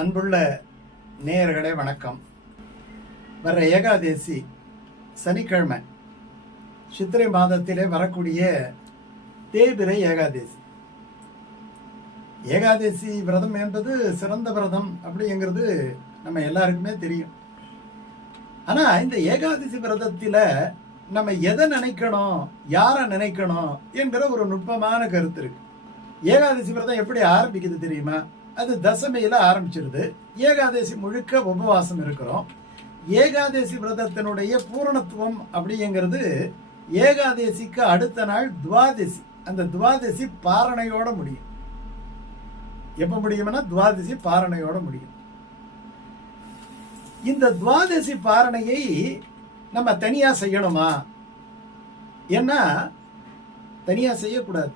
அன்புள்ள நேயர்களே வணக்கம். வர ஏகாதேசி சனிக்கிழமை சித்திரை மாதத்திலே வரக்கூடிய தேய்பிரை ஏகாதேசி. ஏகாதேசி விரதம் என்பது சிறந்த விரதம் அப்படிங்கிறது நம்ம எல்லாருக்குமே தெரியும். ஆனால் இந்த ஏகாதசி விரதத்தில் நம்ம எதை நினைக்கணும் யாரை நினைக்கணும் என்கிற ஒரு நுட்பமான கருத்து இருக்கு. ஏகாதசி விரதம் எப்படி ஆரம்பிக்குது தெரியுமா? அது தசமியில் ஆரம்பிச்சிருது. ஏகாதசி முழுக்க உபவாசம் இருக்கிறோம். ஏகாதசி விரதத்தினுடைய பூரணத்துவம் அப்படிங்கிறது ஏகாதசிக்கு அடுத்த நாள் துவாதசி. அந்த துவாதசி பாரணையோட முடியும். எப்ப முடியும்னா துவாதசி பாரணையோட முடியும். இந்த துவாதசி பாரணையை நம்ம தனியா செய்யணுமா? ஏன்னா தனியா செய்யக்கூடாது.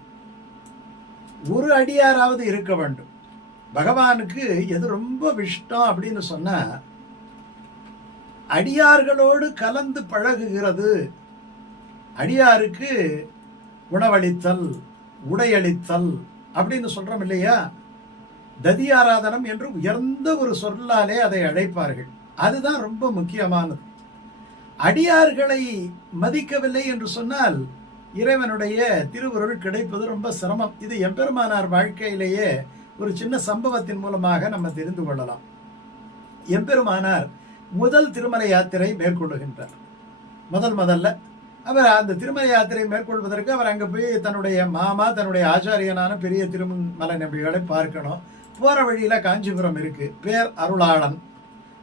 ஒரு அடியாராவது இருக்க வேண்டும். பகவானுக்கு எது ரொம்ப இஷ்டம் அப்படின்னு சொன்னால் அடியார்களோடு கலந்து பழகுகிறது. அடியாருக்கு உணவளித்தல் உடையளித்தல் அப்படின்னு சொல்றோம் இல்லையா? ததி ஆராதனம் என்று உயர்ந்த ஒரு சொல்லாலே அதை அழைப்பார்கள். அதுதான் ரொம்ப முக்கியமானது. அடியார்களை மதிக்கவில்லை என்று சொன்னால் இறைவனுடைய திருவருள் கிடைப்பது ரொம்ப சிரமம். இது எம்பெருமானார் வாழ்க்கையிலேயே ஒரு சின்ன சம்பவத்தின் மூலமாக நம்ம தெரிந்து கொள்ளலாம். எம்பெருமானார் முதல் திருமல யாத்திரை மேற்கொள்ளுகின்றார். முதல் முதல்ல அவர் அந்த திருமலை யாத்திரை மேற்கொள்வதற்கு அவர் அங்கே போய் தன்னுடைய மாமா தன்னுடைய ஆச்சாரியனான பெரிய திருமலை நம்பிகளை பார்க்கணும். போகிற வழியில் காஞ்சிபுரம் இருக்குது பேர் அருளாளன்.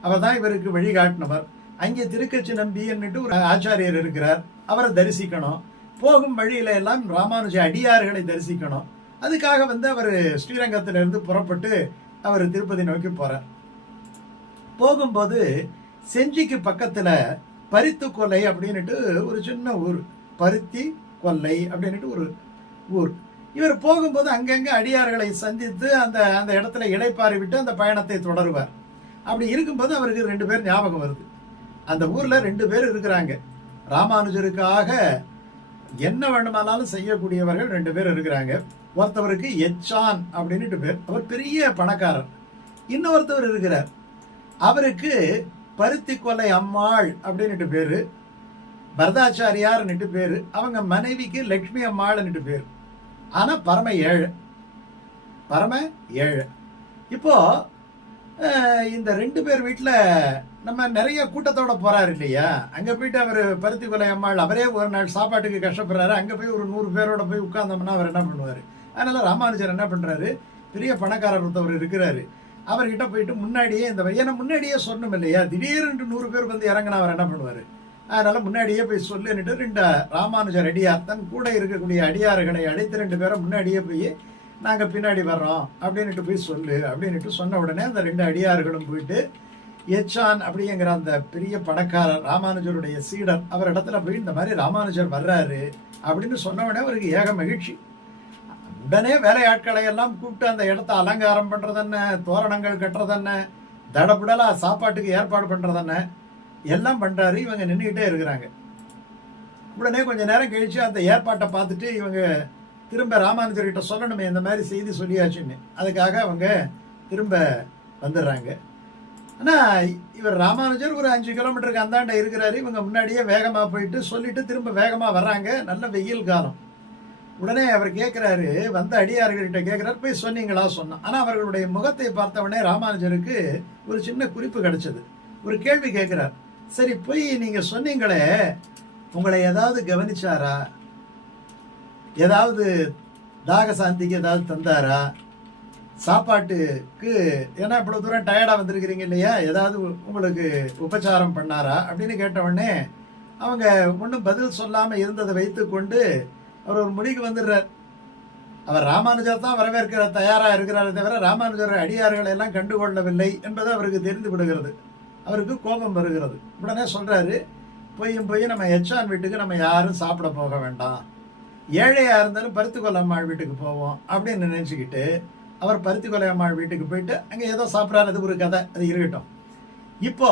அவர் தான் இவருக்கு வழிகாட்டினவர். அங்கே திருக்கச்சி நம்பின்னுட்டு ஒரு ஆச்சாரியர் இருக்கிறார். அவரை தரிசிக்கணும். போகும் வழியில எல்லாம் ராமானுஜ அடியார்களை தரிசிக்கணும். அதுக்காக வந்து அவர் ஸ்ரீரங்கத்திலிருந்து புறப்பட்டு அவர் திருப்பதி நோக்கி போகிறார் போகும்போது செஞ்சிக்கு பக்கத்தில் பருத்து கொல்லை அப்படின்னுட்டு ஒரு சின்ன ஊர். பருத்தி கொல்லை அப்படின்னுட்டு ஒரு ஊர். இவர் போகும்போது அங்கங்கே அடியார்களை சந்தித்து அந்த அந்த இடத்துல இடைப்பாறை விட்டு அந்த பயணத்தை தொடருவார். அப்படி இருக்கும்போது அவருக்கு ரெண்டு பேர் ஞாபகம் வருது. அந்த ஊரில் ரெண்டு பேர் இருக்கிறாங்க. ராமானுஜருக்காக என்ன வேண்டுமானாலும் செய்யக்கூடியவர்கள் ரெண்டு பேர் இருக்கிறாங்க. ஒருத்தவருக்கு எச்சான் அப்படின்னுட்டு பேர். அவர் பெரிய பணக்காரர். இன்னொருத்தவர் இருக்கிறார். அவருக்கு பருத்தி கொலை அம்மாள் அப்படின்னுட்டு பேர். பரதாச்சாரியார்னுட்டு பேர். அவங்க மனைவிக்கு லக்ஷ்மி அம்மாள்னுட்டு பேர். ஆனால் பரம ஏழை. பரம ஏழை. இப்போது இந்த ரெண்டு பேர் வீட்டில் நம்ம நிறைய கூட்டத்தோட போகிறாரு இல்லையா? அங்கே போயிட்டு அவர் பருத்தி கொலை அம்மாள் அவரே ஒரு நாள் சாப்பாட்டுக்கு கஷ்டப்படுறாரு. அங்கே போய் ஒரு நூறு பேரோட போய் உட்கார்ந்தோம்னா அவர் என்ன பண்ணுவார்? அதனால ராமானுஜர் என்ன பண்ணுறாரு பெரிய பணக்காரர் ஒருத்தவர் இருக்கிறாரு. அவர்கிட்ட போயிட்டு முன்னாடியே இந்த ஏன்னா முன்னாடியே சொன்னோம் இல்லையா? திடீர்னு நூறு பேர் வந்து இறங்கினா அவர் என்ன பண்ணுவார்? அதனால் முன்னாடியே போய் சொல்லுன்னுட்டு ரெண்டு ராமானுஜர் அடியார் தன் கூட இருக்கக்கூடிய அடியார்களை அழைத்து ரெண்டு பேரும் முன்னாடியே போய் நாங்கள் பின்னாடி வர்றோம் அப்படின்னுட்டு போய் சொல்லு அப்படின்னுட்டு சொன்ன உடனே அந்த ரெண்டு அடியார்களும் போயிட்டு எச்சான் அப்படிங்கிற அந்த பெரிய பணக்காரர் ராமானுஜருடைய சீடர் அவர் இடத்துல போய் இந்த மாதிரி ராமானுஜர் வர்றாரு அப்படின்னு சொன்ன உடனே அவருக்கு ஏக மகிழ்ச்சி. உடனே வேலையாட்களை எல்லாம் கூப்பிட்டு அந்த இடத்த அலங்காரம் பண்றதென்ன தோரணங்கள் கட்டுறதென்ன தடபுடலாக சாப்பாட்டுக்கு ஏற்பாடு பண்றதென்ன எல்லாம் பண்ணுறாரு இவங்க நின்றுக்கிட்டே இருக்கிறாங்க. உடனே கொஞ்சம் நேரம் கழித்து அந்த ஏற்பாட்டை பார்த்துட்டு இவங்க திரும்ப ராமானுஜர்கிட்ட சொல்லணுமே இந்த மாதிரி செய்தி சொல்லியாச்சுன்னு. அதுக்காக அவங்க திரும்ப வந்துடுறாங்க. ஆனால் இவர் ராமானுஜர் ஒரு அஞ்சு கிலோமீட்டருக்கு அந்தாண்ட இருக்கிறாரு. இவங்க முன்னாடியே வேகமாக போயிட்டு சொல்லிட்டு திரும்ப வேகமாக வர்றாங்க. நல்ல வெயில் காலம். உடனே அவர் கேட்கிறாரு வந்த அடியார்கள்கிட்ட கேட்குறாரு போய் சொன்னீங்களா சொன்னான். ஆனால் அவர்களுடைய முகத்தை பார்த்தவொடனே ராமானுஜருக்கு ஒரு சின்ன குறிப்பு கிடைச்சது. ஒரு கேள்வி கேட்குறார் சரி போய் நீங்கள் சொன்னீங்களே உங்களை ஏதாவது கவனிச்சாரா? ஏதாவது தாக சாந்திக்கு ஏதாவது தந்தாரா? சாப்பாட்டுக்கு ஏன்னா இவ்வளோ தூரம் டயர்டாக வந்திருக்கிறீங்க இல்லையா? ஏதாவது உங்களுக்கு உபச்சாரம் பண்ணாரா? அப்படின்னு கேட்டவுடனே அவங்க ஒன்றும் பதில் சொல்லாமல் இருந்ததை வைத்து கொண்டு அவர் ஒரு முடிவுக்கு வந்துடுறார். அவர் ராமானுஜர் தான் வரவேற்கிற தயாராக இருக்கிறாரே தவிர ராமானுஜர் அடியார்களை எல்லாம் கண்டுகொள்ளவில்லை என்பது அவருக்கு தெரிந்து விடுகிறது. அவருக்கு கோபம் வருகிறது. உடனே சொல்கிறாரு பொய்யும் போய் நம்ம எச்சான் வீட்டுக்கு நம்ம யாரும் சாப்பிட போக வேண்டாம். ஏழையாக இருந்தாலும் பருத்திக்கொலை அம்மாள் வீட்டுக்கு போவோம் அப்படின்னு நினச்சிக்கிட்டு அவர் பருத்திக்கொலை அம்மாள் வீட்டுக்கு போயிட்டு அங்கே ஏதோ சாப்பிட்றாரு. அது ஒரு கதை. அது இருக்கட்டும். இப்போ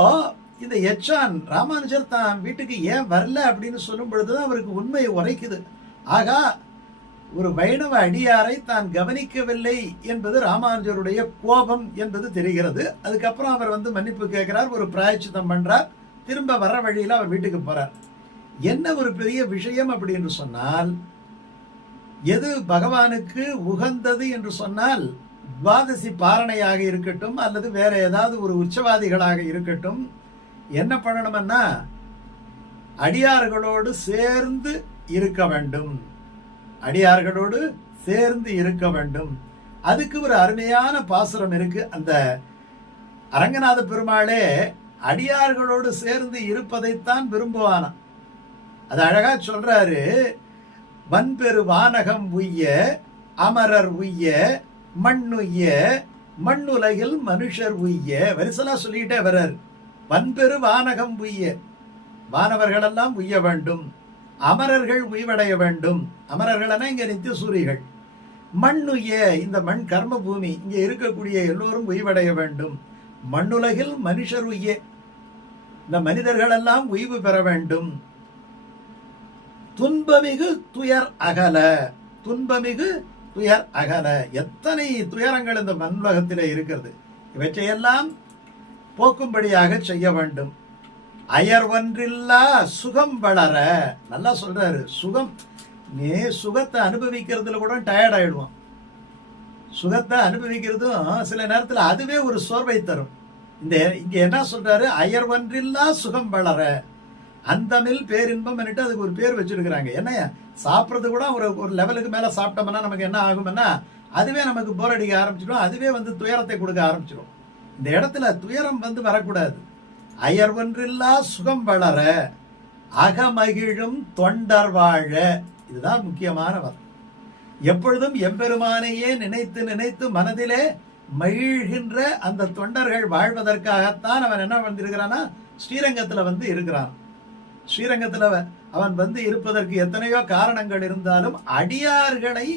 இந்த எச்சான் ராமானுஜர் தான் வீட்டுக்கு ஏன் வரல அப்படின்னு சொல்லும் பொழுது தான் அவருக்கு உண்மையை உரைக்குது. ஆகா ஒரு வைணவ அடியாரை தான் கவனிக்கவில்லை என்பது ராமானுஜருடைய கோபம் என்பது தெரிகிறது. அதுக்கப்புறம் அவர் வந்து மன்னிப்பு கேட்கிறார் ஒரு பிராயச்சித்தம் பண்றார் திரும்ப வர வழியில் அவர் வீட்டுக்கு போறார். என்ன ஒரு பெரிய விஷயம் அப்படின்னு சொன்னால் எது பகவானுக்கு உகந்தது என்று சொன்னால் துவாதசி பாரணையாக இருக்கட்டும் அல்லது வேற ஏதாவது ஒரு உற்சவாதிகளாக இருக்கட்டும் என்ன பண்ணணும்னா அடியார்களோடு சேர்ந்து இருக்க வேண்டும். அடியார்களோடு சேர்ந்து இருக்க வேண்டும். அதுக்கு ஒரு அருமையான பாசுரம் இருக்கு. அந்த அரங்கநாத பெருமாளே அடியார்களோடு சேர்ந்து இருப்பதைத்தான் விரும்புவானாம் அது அழகா சொல்றாரு. வன்பெரு வானகம் உய்ய அமரர் உய்ய மண்ணுய்ய மண்ணுலகில் மனுஷர் உய்ய. வரிசலா சொல்லிட்டே வர்றார். வன்பெரு வானகம் உய்ய. வானவர்களெல்லாம் உய்ய வேண்டும். அமரர்கள் உய்வடைய வேண்டும். அமரர்கள்னா இங்க நித்தியசூரிகள். மண்ணுய இந்த மண் கர்ம பூமி இங்க இருக்கக்கூடிய எல்லோரும் உய்வடைய வேண்டும். மண்ணுலகில் மனுஷர் உய்ய. இந்த மனிதர்கள் எல்லாம் உய்வு பெற வேண்டும். துன்பமிகு துயர் அகல. துன்பமிகு துயர் அகல. எத்தனை துயரங்கள் இந்த மண்ணுலகத்திலே இருக்கிறது. இவற்றையெல்லாம் போக்கும்படியாக செய்ய வேண்டும். அயர் ஒன்றில்லா சுகம் வளர. நல்லா சொல்றாரு. சுகம் நீ சுகத்தை அனுபவிக்கிறதுல கூட டயர்ட் ஆயிடுவோம் சுகத்தை அனுபவிக்கிறதும் சில நேரத்தில் அதுவே ஒரு சோர்வை தரும். இந்த இங்க என்ன சொல்றாரு? அயர் ஒன்றில்லா சுகம் வளர. அந்தமில் பேரின்பம் அதுக்கு ஒரு பேர் வச்சிருக்கிறாங்க. என்ன சாப்பிட்றது கூட ஒரு ஒரு லெவலுக்கு மேல சாப்பிட்டோம்னா நமக்கு என்ன ஆகும்னா அதுவே நமக்கு போர் அடிக்க ஆரம்பிச்சிடும். அதுவே வந்து துயரத்தை கொடுக்க ஆரம்பிச்சிடும். இந்த இடத்துல துயரம் வந்து வரக்கூடாது. அயர் ஒன்றில்லா சுகம் வளர அகமகிழும் தொண்டர் வாழ. இதுதான் முக்கியமான வரம். எப்பொழுதும் எம்பெருமானையே நினைத்து நினைத்து மனதிலே மகிழ்கின்ற அந்த தொண்டர்கள் வாழ்வதற்காகத்தான் அவன் என்ன வந்திருக்கிறான்னா ஸ்ரீரங்கத்தில் வந்து இருக்கிறான். ஸ்ரீரங்கத்தில் அவன் வந்து இருப்பதற்கு எத்தனையோ காரணங்கள் இருந்தாலும் அடியார்களை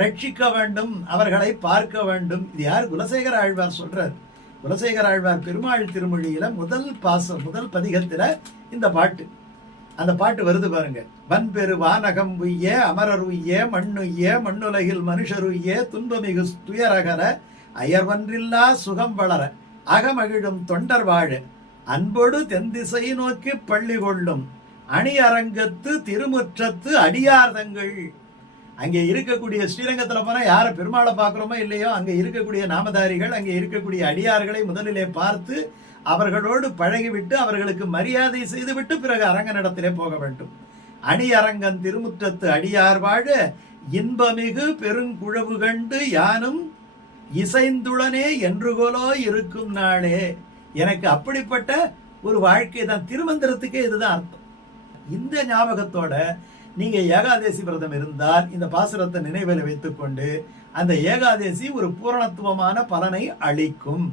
ரட்சிக்க வேண்டும் அவர்களை பார்க்க வேண்டும். இது யார்? குலசேகர ஆழ்வார் சொல்றாரு. குலசேகர ஆழ்வார் பெருமாள் திருமொழியில முதல் பாசம் முதல் பதிகத்துல இந்த பாட்டு. அந்த பாட்டு வருது பாருங்க. வன்பெரு வானகம் உய்ய அமரர் உய்ய மண்ணுய்ய மண்ணுலகில் மனுஷர் உய்ய துன்பமிகு துயரகர அயர்வன்றில்லா சுகம் வளர அகமகிழும் தொண்டர் வாழ அன்பொடு தென்திசை நோக்கி பள்ளி கொள்ளும் அணியரங்கத்து திருமுற்றத்து அடியார்தங்கள் அங்கே இருக்கக்கூடிய ஸ்ரீரங்கத்தில் போனால் யாரை பெருமாளை பார்க்குறோமோ இல்லையோ அங்கே இருக்கக்கூடிய நாமதாரிகள் அங்கே இருக்கக்கூடிய அடியார்களை முதலிலே பார்த்து அவர்களோடு பழகிவிட்டு அவர்களுக்கு மரியாதை செய்துவிட்டு பிறகு அரங்கனிடத்திலே போக வேண்டும். அணி அரங்கன் திருமுற்றத்து அடியார் வாழ இன்பமிகு பெருங்குழவு கண்டு யானும் இசைந்துடனே என்றுகோலோ இருக்கும் நாளே. எனக்கு அப்படிப்பட்ட ஒரு வாழ்க்கை தான். திருமந்திரத்துக்கே இதுதான் அர்த்தம். இந்த ஞாபகத்தோட நீங்க ஏகாதேசி விரதம் இருந்தால் இந்த பாசுரத்தை நினைவில் வைத்துக்கொண்டு அந்த ஏகாதேசி ஒரு பூரணத்துவமான பலனை அளிக்கும்.